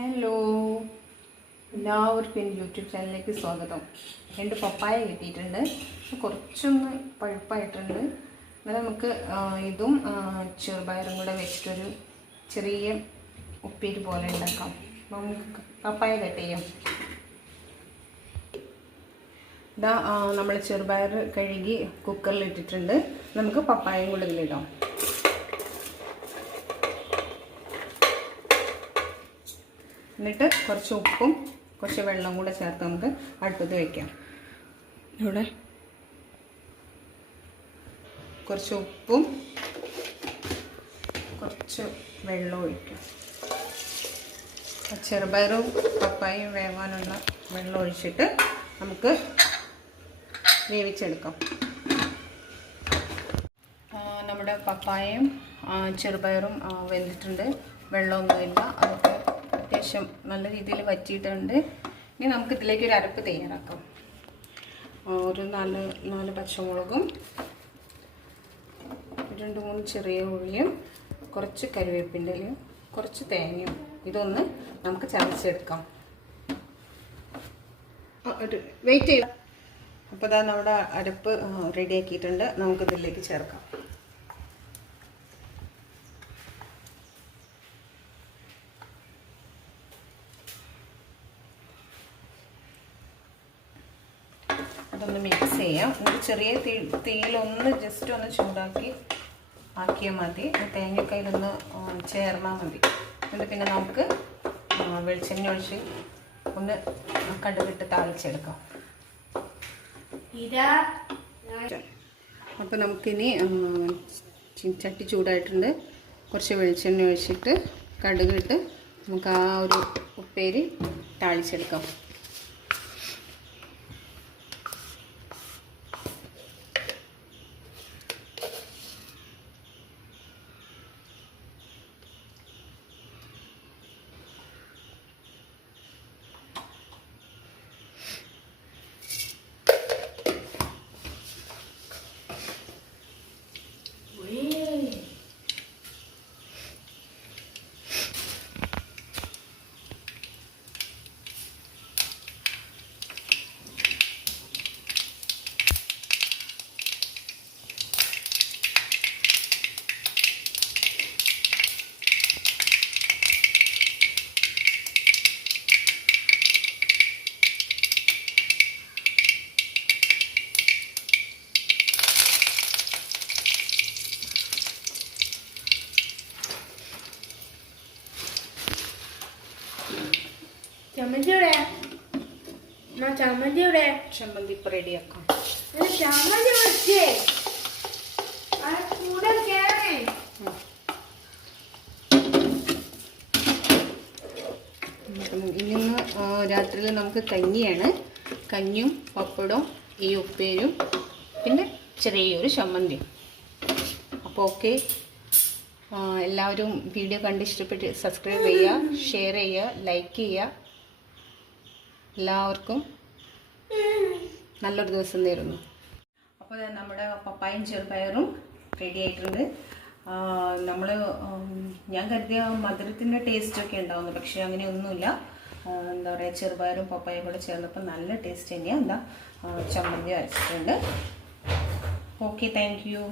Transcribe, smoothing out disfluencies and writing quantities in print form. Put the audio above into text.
Hello, എല്ലാവർക്കും എൻ്റെ YouTube ചാനലിലേക്ക് സ്വാഗതം. രണ്ട് പപ്പായ കിട്ടിയിട്ടുണ്ട്, കുറച്ചൊന്ന് പഴുപ്പായിട്ടുണ്ട്. എന്നാൽ നമുക്ക് ഇതും ചെറുപയറും കൂടെ വെച്ചിട്ടൊരു ചെറിയ ഉപ്പേരി പോലെ ഉണ്ടാക്കാം. നമുക്ക് പപ്പായ കട്ട് ചെയ്യാം. ഇതാ നമ്മൾ ചെറുപയർ കഴുകി കുക്കറിൽ ഇട്ടിട്ടുണ്ട്. നമുക്ക് പപ്പായയും കൂടെ ഇതിലിടാം. എന്നിട്ട് കുറച്ച് ഉപ്പും കുറച്ച് വെള്ളം കൂടെ ചേർത്ത് നമുക്ക് അടുപ്പത്ത് വയ്ക്കാം. ഇവിടെ കുറച്ച് ഉപ്പും കുറച്ച് വെള്ളം ഒഴിക്കും. ചെറുപയറും പപ്പായയും വേവാനുള്ള വെള്ളം ഒഴിച്ചിട്ട് നമുക്ക് വേവിച്ചെടുക്കാം. നമ്മുടെ പപ്പായയും ചെറുപയറും വെന്തിട്ടുണ്ട്, വെള്ളമൊന്നുമില്ല. അതൊക്കെ അത്യാവശ്യം നല്ല രീതിയിൽ വറ്റിയിട്ടുണ്ട്. ഇനി നമുക്ക് ഇതിലേക്ക് ഒരു അരപ്പ് തയ്യാറാക്കാം. ഒരു നാല് പച്ചമുളകും 2-3 ചെറിയ ഉള്ളിയും കുറച്ച് കറിവേപ്പിൻ്റെ ഇലയും കുറച്ച് തേങ്ങയും ഇതൊന്ന് നമുക്ക് ചതച്ചെടുക്കാം. വെയിറ്റ് ചെയ്യും. അപ്പോൾ ഇതാ നമ്മുടെ അരപ്പ് റെഡിയാക്കിയിട്ടുണ്ട്. നമുക്കിതിലേക്ക് ചേർക്കാം. അതൊന്ന് മിക്സ് ചെയ്യാം. ഒരു ചെറിയ തീയിലൊന്ന് ജസ്റ്റ് ഒന്ന് ആക്കിയാൽ മതി. തേങ്ങക്കയിലൊന്ന് ചേർന്നാൽ മതി. എന്നിട്ട് പിന്നെ നമുക്ക് വെളിച്ചെണ്ണ ഒഴിച്ച് ഒന്ന് കടുകിട്ട് താളിച്ചെടുക്കാം. അപ്പോൾ നമുക്കിനി ചട്ടി ചൂടായിട്ടുണ്ട്. കുറച്ച് വെളിച്ചെണ്ണ ഒഴിച്ചിട്ട് കടുകിട്ട് നമുക്ക് ആ ഒരു ഉപ്പേരി താളിച്ചെടുക്കാം. ചമ്മന്തി ഇപ്പം റെഡിയാക്കാം. ഇന്ന് രാത്രിയിൽ നമുക്ക് കഞ്ഞിയാണ്. കഞ്ഞിയും പപ്പടവും ഈ ഉപ്പേരും പിന്നെ ചെറിയൊരു ചമ്മന്തിയും. അപ്പോൾ ഓക്കെ, എല്ലാവരും വീഡിയോ കണ്ട് ഇഷ്ടപ്പെട്ട് സബ്സ്ക്രൈബ് ചെയ്യുക, ഷെയർ ചെയ്യുക, ലൈക്ക് ചെയ്യുക. എല്ലാവർക്കും നല്ലൊരു ദിവസം നേരുന്നു. അപ്പോൾ നമ്മുടെ പപ്പായയും ചെറുപയറും റെഡി ആയിട്ടുണ്ട്. ഞാൻ കരുതിയ മധുരത്തിൻ്റെ ടേസ്റ്റൊക്കെ ഉണ്ടാവുന്നു, പക്ഷേ അങ്ങനെയൊന്നുമില്ല. എന്താ പറയുക, ചെറുപയറും പപ്പായയും കൂടെ ചേർന്നപ്പോൾ നല്ല ടേസ്റ്റ് തന്നെയാണ്. ചമ്മന്തി അരച്ചിട്ടുണ്ട്. Okay, thank you.